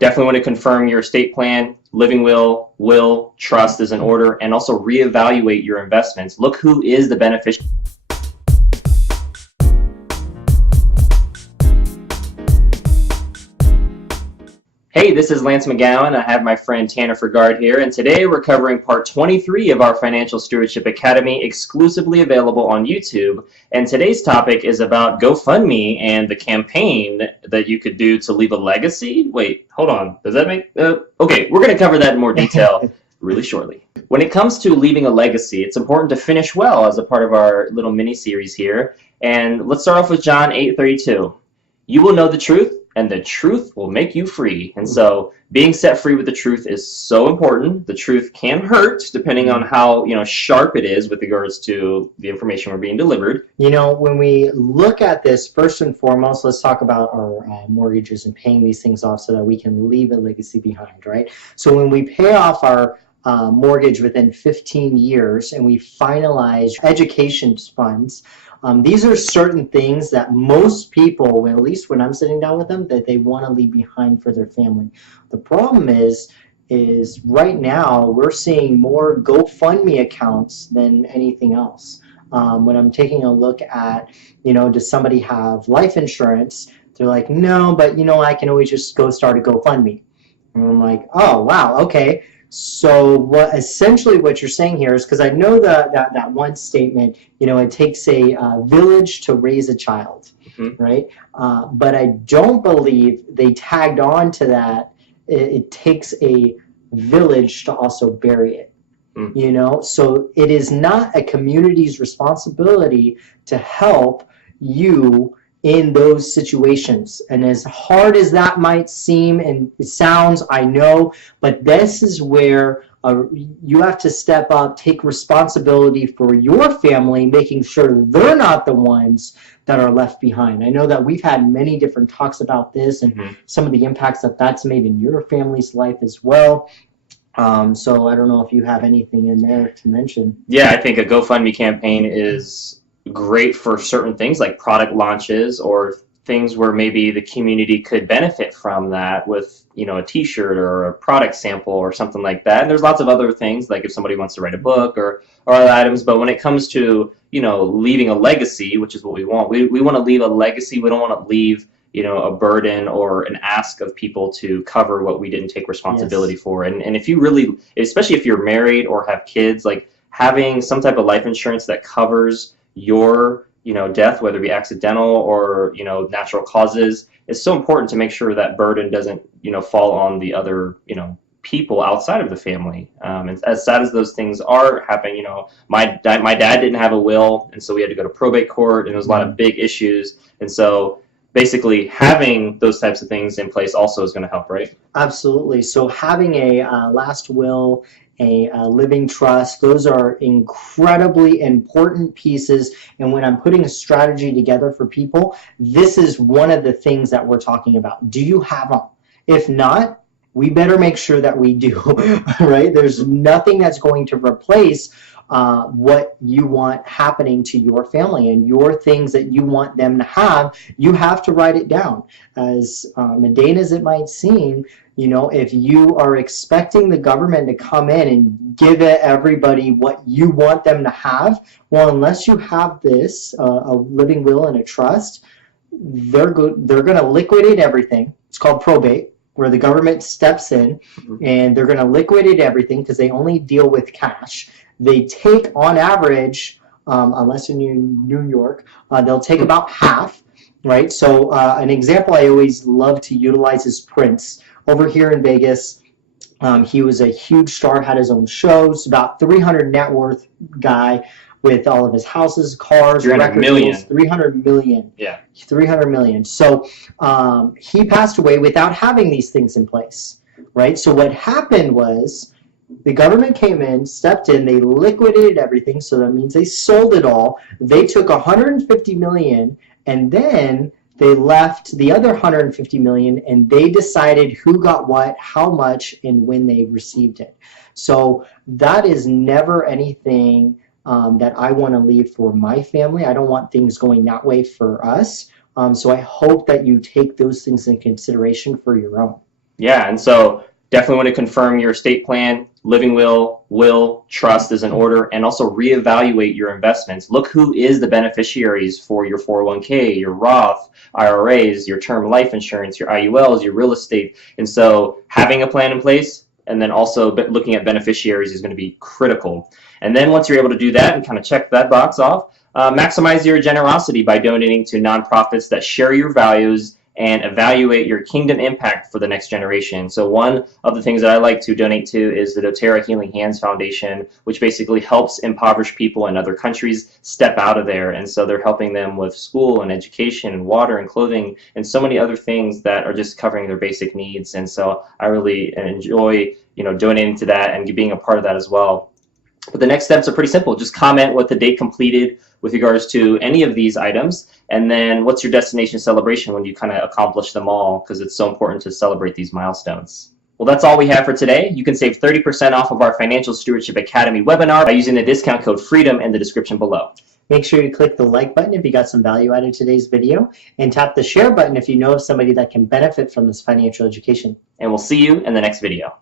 Definitely want to confirm your estate plan, living will, trust is in order, and also reevaluate your investments. Look who is the beneficiary. Hey, this is Lance McGowan. I have my friend Tanner Fergard here, and today we're covering part 23 of our Financial Stewardship Academy, exclusively available on YouTube. And today's topic is about GoFundMe and the campaign that you could do to leave a legacy. Wait, hold on. Does that make... okay, we're going to cover that in more detail really shortly. When it comes to leaving a legacy, it's important to finish well as a part of our little mini-series here. And let's start off with John 8:32. You will know the truth, and the truth will make you free. And so being set free with the truth is so important. The truth can hurt depending on how sharp it is with regards to the information we're being delivered. When we look at this, first and foremost, let's talk about our mortgages and paying these things off so that we can leave a legacy behind, right? So when we pay off our mortgage within 15 years and we finalize education funds, these are certain things that most people, at least when I'm sitting down with them, that they want to leave behind for their family. The problem is right now we're seeing more GoFundMe accounts than anything else. When I'm taking a look at, does somebody have life insurance? They're like, no, but I can always just go start a GoFundMe. And I'm like, oh, wow, okay. So essentially what you're saying here is, because I know that one statement, it takes a village to raise a child, right? But I don't believe they tagged on to that. It takes a village to also bury it, So it is not a community's responsibility to help you in those situations. And as hard as that might seem and it sounds, I know, but this is where you have to step up, take responsibility for your family, making sure they're not the ones that are left behind. I know that we've had many different talks about this and some of the impacts that that's made in your family's life as well. So I don't know if you have anything in there to mention. Yeah, I think a GoFundMe campaign is great for certain things like product launches or things where maybe the community could benefit from that with a t-shirt or a product sample or something like that. And there's lots of other things, like if somebody wants to write a book or other items. But when it comes to leaving a legacy, which is what we want, we want to leave a legacy. We don't want to leave a burden or an ask of people to cover what we didn't take responsibility for. And if you really, especially if you're married or have kids, like having some type of life insurance that covers your death, whether it be accidental or natural causes, is so important to make sure that burden doesn't fall on the other people outside of the family. And as sad as those things are happening, my dad didn't have a will, and so we had to go to probate court, and there was a lot of big issues. And so basically having those types of things in place also is going to help, right? Absolutely. So having a last will, a living trust, those are incredibly important pieces. And when I'm putting a strategy together for people, this is one of the things that we're talking about. Do you have them? If not, we better make sure that we do, right? There's nothing that's going to replace what you want happening to your family and your things that you want them to have. You have to write it down. As mundane as it might seem, if you are expecting the government to come in and give everybody what you want them to have, well, unless you have this, a living will and a trust, they're going to liquidate everything. It's called probate, where the government steps in and they're going to liquidate everything because they only deal with cash. They take, on average, unless you're in New York, they'll take about half, right? So an example I always love to utilize is Prince. Over here in Vegas, he was a huge star, had his own shows, about 300 net worth guy with all of his houses, cars, 300 million. 300 million. Yeah. 300 million. So he passed away without having these things in place, right? So what happened was the government came in, stepped in, they liquidated everything, so that means they sold it all. They took 150 million and then they left the other 150 million and they decided who got what, how much, and when they received it. So that is never anything that I want to leave for my family. I don't want things going that way for us. So I hope that you take those things in consideration for your own. Yeah, and so definitely want to confirm your estate plan, living will, trust is in order, and also reevaluate your investments. Look who is the beneficiaries for your 401k, your Roth IRAs, your term life insurance, your IULs, your real estate. And so having a plan in place and then also looking at beneficiaries is going to be critical. And then once you're able to do that and kind of check that box off, maximize your generosity by donating to nonprofits that share your values and evaluate your kingdom impact for the next generation. So one of the things that I like to donate to is the doTERRA Healing Hands Foundation, which basically helps impoverished people in other countries step out of there. And so they're helping them with school and education and water and clothing and so many other things that are just covering their basic needs. And so I really enjoy, donating to that and being a part of that as well. But the next steps are pretty simple. Just comment what the date completed with regards to any of these items, and then what's your destination celebration when you kind of accomplish them all, because it's so important to celebrate these milestones. Well, that's all we have for today. You can save 30% off of our Financial Stewardship Academy webinar by using the discount code FREEDOM in the description below. Make sure you click the like button if you got some value out of today's video, and tap the share button if you know of somebody that can benefit from this financial education. And we'll see you in the next video.